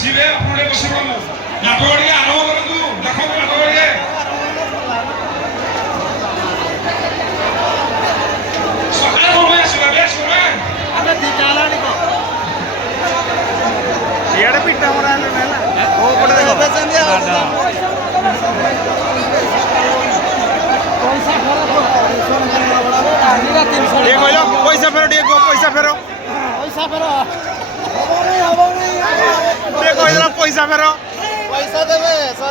ଆସିବେ ଆପଣ ଟିକେ ବସି ପଡ଼ନ୍ତୁ ନାଟକ ଟିକେ ଆରମ୍ଭ କରନ୍ତୁ ଦେଖନ୍ତୁ ନାଟକ ଟିକେ ସକାଳେ କଣ ପାଇଁ ଆସିବା ଏବେ ଆସିବ ନା ଆମେ ଦିଟା ହେଲାଣି କଣ ଇଆଡ଼େ ପିଠା ମରା ହେଲେ ହେଲା କୋଉ ପଟେ ଦେଖ ପଇସା ଫେର ଟିକେ ପଇସା ଫେର ଟିକେ କହିଦେଲା ପଇସା ଫେର ପଇସା ଦେବେ 100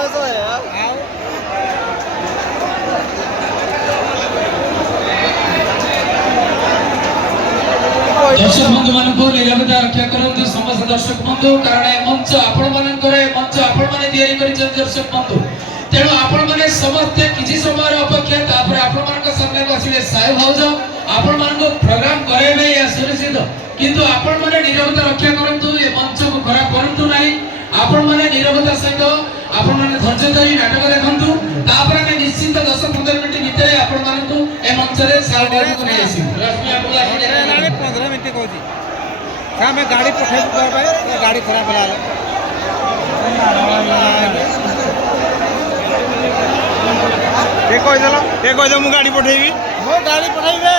दर्शक बंधु मान निरवता रक्षा करते समस्त दर्शक बंधु कारण मंच आपण मंच आपण मैंने दर्शक बंधु तेणु आपण मैंने समस्ते किसी समय अपेक्षा आपण मान सामने आसवे साहेब भाज आपण मान प्रोग्राम करे या सुनिश्चित किंतु आपण मैंने निरवता रक्षा करंतु ए मंच को खराब करंतु नहीं आपण मैंने निरवता सहित आपण मैंने धैर्य धरी नाटक देखंतु तापर ଆମେ निश्चित 10-15 मिनिट भितर आपण मानकु ए मंच रे साहेब भाज को नहीं आसी रश्मि आपको आसी 15 मिनिट कहूँ आम गाड़ी पठे गाड़ी खराब है कहीदेल मुझे गाड़ी पठेबी मो गाड़ी पठेबे